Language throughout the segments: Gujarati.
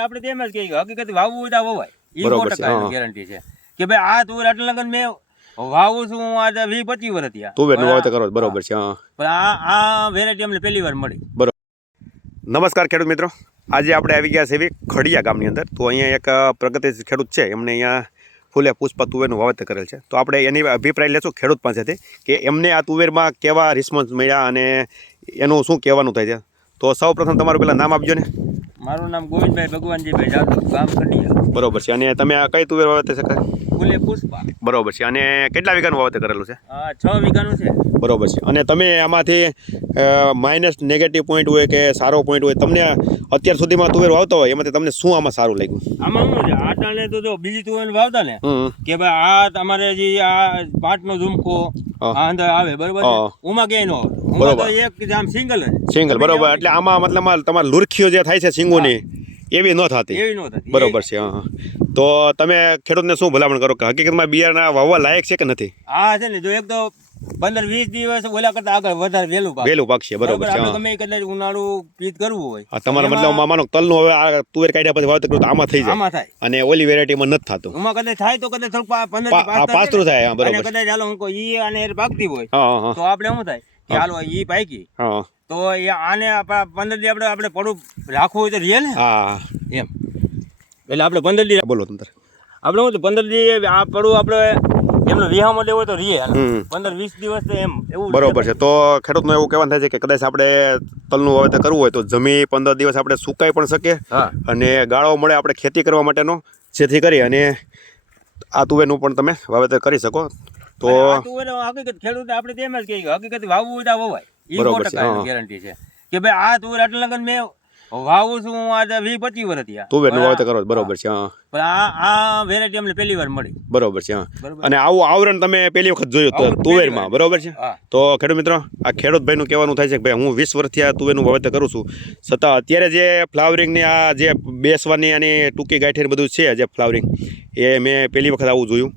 આપણે તેમ જ કહીએ હકીકત વાવવું હોય તો વવાય. એ સો ટકા ગેરંટી છે. કે ભાઈ આ તુવેર આટલા લગન મેં વાવું છું હું આજે વીસ પચીસ વર્ષ થયા તુવેરનું વાવેતર કરો બરોબર છે પણ આ આ વેરાયટી અમને પહેલી વાર મળી. બરોબર. નમસ્કાર ખેડૂત મિત્રો. આજે આપણે આવી ગયા છે એવી ખડિયા ગામની અંદર. તો અહીંયા એક પ્રગતિશીલ ખેડૂત છે. એમને અહીંયા ફૂલે પુષ્પા તુવેરનું વાવેતર કરેલ છે. તો આપણે એની અભિપ્રાય લેશું ખેડૂત પાસેથી કે એમને આ તુવેરમાં કેવા રિસ્પોન્સ મળ્યા અને એનું શું કહેવાનું થાય છે. તો સૌ પ્રથમ તમારું પેલા નામ આપજો ને. મારું નામ ગોવિંદભાઈ ભગવાનજીભાઈ જાદવ ગામ ખંડિયા બરોબર છે. અને તમે આ કઈ તુવેર વાવેતર છે ફૂલે પુષ્પા. બરોબર છે. અને કેટલા વીઘાનું વાવેતર કરેલું છે? આ છ વીઘાનું છે. બરોબર છે. અને તમે આમાંથી માઇનસ નેગેટિવ પોઈન્ટ હોય કે સારો પોઈન્ટ હોય તમને અત્યાર સુધીમાં તુવેર વાવતા હોય એમાંથી તમને શું આમાં સારું લાગ્યું? આમાં શું છે? આટાને તો જો બીજી તુવેર વાવતા ને કે ભાઈ આ તમારે જે આ પાટનો ઝુમકો આ અંદર આવે બરોબર ઉમાં ક્યાંય ન આવે. ઉમાં તો બરોબર. એક આમ સિંગલ સિંગલ બરોબર. એટલે આમાં મતલબ તમારે લુરખીઓ જે થાય છે સિંગોની એવી ન થતી. એવી ન થતી બરોબર છે હા. તો તમે ખેડૂતને શું ભલામણ કરો કે હકીકતમાં બિયારણ વાવવા લાયક છે કે નથી? હા છે ને જો એક તો પંદર વીસ દિવસ ઓલા કરતા આગળ વધારે વહેલું પાક. વહેલું બરોબર છે હા. ગમે એ કદાચ ઉનાળું પીત કરવું હોય. તમારા મતલબ માનો તલનું હવે આ તુવેર કાઢ્યા પછી વાવતર કરું તો આમાં થઈ જાય. આમાં થાય. અને ઓલી વેરાયટીમાં નથી થતું. આમાં કદાચ થાય તો કદાચ થોડું પંદર પા- થી હા, પાંચ પાતળું થાય. બરોબર. કદાચ ચાલો હું ઈ અને પાકતી હોય તો આપણે શું થાય? કે હાલો ઈ પાકી હા. તો એ આને આપણા પંદર દી આપણે આપણે પડું રાખવું હોય તો રીએ ને. હા. એમ. એટલે આપણે પંદર દી બોલો તમે આપણે શું પંદર દી આ પડું આપણે એમનો વિહામાં લેવો તો રીએ. પંદર વીસ દિવસ તો એમ. એવું બરોબર છે. તો ખેડૂતનું એવું કહેવાનું થાય છે કે કદાચ આપણે તલનું વાવેતર કરવું હોય તો જમી પંદર દિવસ આપણે સુકાઈ પણ શકે અને ગાળો મળે આપણે ખેતી કરવા માટેનો. જેથી કરી અને આ તુવેરનું પણ તમે વાવેતર કરી શકો. તો હકીકત ખેડૂત આપણે તેમ જ કહીએ કે હકીકત વાવવું હોય તો વવાય એ સો ટકા ગેરંટી છે કે ભાઈ આ તુવેર આટલા લગન મેં વાવું છું હું આજે વીસ પચીસ વર્ષ થયા. તુવેરનું વાવેતર કરો બરોબર છે હા. પણ આ આ વેરાયટી અમને પહેલી વાર મળી. બરોબર છે હા. અને આવું આવરણ તમે પહેલી વખત જોયું તો તુવેરમાં બરોબર છે? તો ખેડૂત મિત્રો આ ખેડૂત ભાઈનું કહેવાનું થાય છે કે ભાઈ હું વીસ વર્ષથી આ તુવેરનું વાવેતર કરું છું. છતાં અત્યારે જે ફ્લાવરિંગની આ જે બેસવાની અને ટૂંકી ગાંઠી બધું છે જે ફ્લાવરિંગ એ મેં પહેલી વખત આવું જોયું.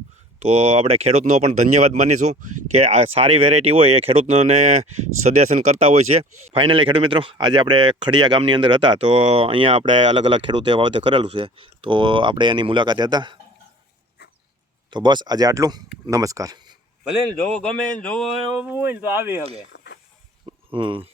તો આપણે ખેડૂતનો પણ ધન્યવાદ માનીશું કે આ સારી વેરાયટી હોય એ ખેડૂતને સજેશન કરતા હોય છે. ફાઇનલી ખેડૂત મિત્રો આજે આપણે ખડિયા ગામની અંદર હતા તો અહીંયા આપણે અલગ અલગ ખેડૂતે વાવતે કરેલું છે. તો આપણે એની મુલાકાતે હતા. તો બસ આજે આટલું. નમસ્કાર. ભલે જોવો ગમે જોવો એવું હોય ને તો આવી હવે. હમ.